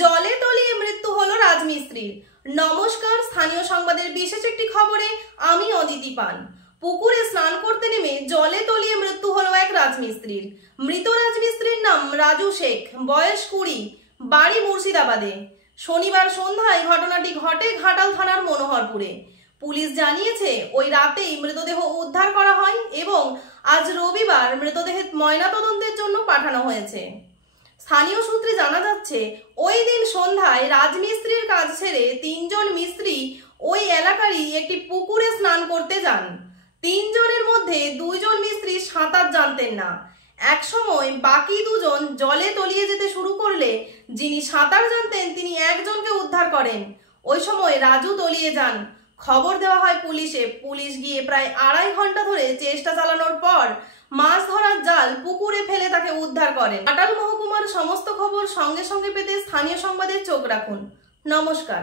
জলে তলিয়ে মৃত্যু হলো রাজমিস্ত্রির। নমস্কার, স্থানীয় সংবাদের বিশেষ একটি খবরে আমি অদিতি পান। পুকুরে স্নান করতে নেমে জলে তলিয়ে মৃত্যু হলো এক রাজমিস্ত্রির। মৃত রাজমিস্ত্রির নাম রাজু শেখ, বয়স 20, বাড়ি মুর্শিদাবাদে। শনিবার সন্ধ্যায় ঘটনাটি ঘটে ঘাটাল থানার মনোহরপুরে। পুলিশ জানিয়েছে ওই রাতেই মৃতদেহ উদ্ধার করা হয় এবং আজ রবিবার মৃতদেহের ময়নাতদন্তের জন্য পাঠানো হয়েছে। স্থানীয় সূত্রে জানা যাচ্ছে ওই দিন সন্ধ্যায় রাজমিস্ত্রির কাজ ছেড়ে 3 জন মিস্ত্রি ওই এলাকারই একটি পুকুরে স্নান করতে যান। 3 জনের মধ্যে 2 জন মিস্ত্রি সাঁতার জানতেন না। এক সময় বাকি 2 জন জলে তলিয়ে যেতে শুরু করলে যিনি সাঁতার জানতেন তিনি একজনকে উদ্ধার করেন। ওই সময় রাজু তলিয়ে যান। খবর দেওয়া হয় পুলিশে। পুলিশ গিয়ে প্রায় 2.5 ঘন্টা ধরে চেষ্টা চালানোর পর মাছ ধরার জাল পুকুরে ফেলে তাকে উদ্ধার করেন। ঘাটাল মহকুমার সমস্ত খবর সঙ্গে সঙ্গে পেতে স্থানীয় সংবাদে চোখ রাখুন। নমস্কার।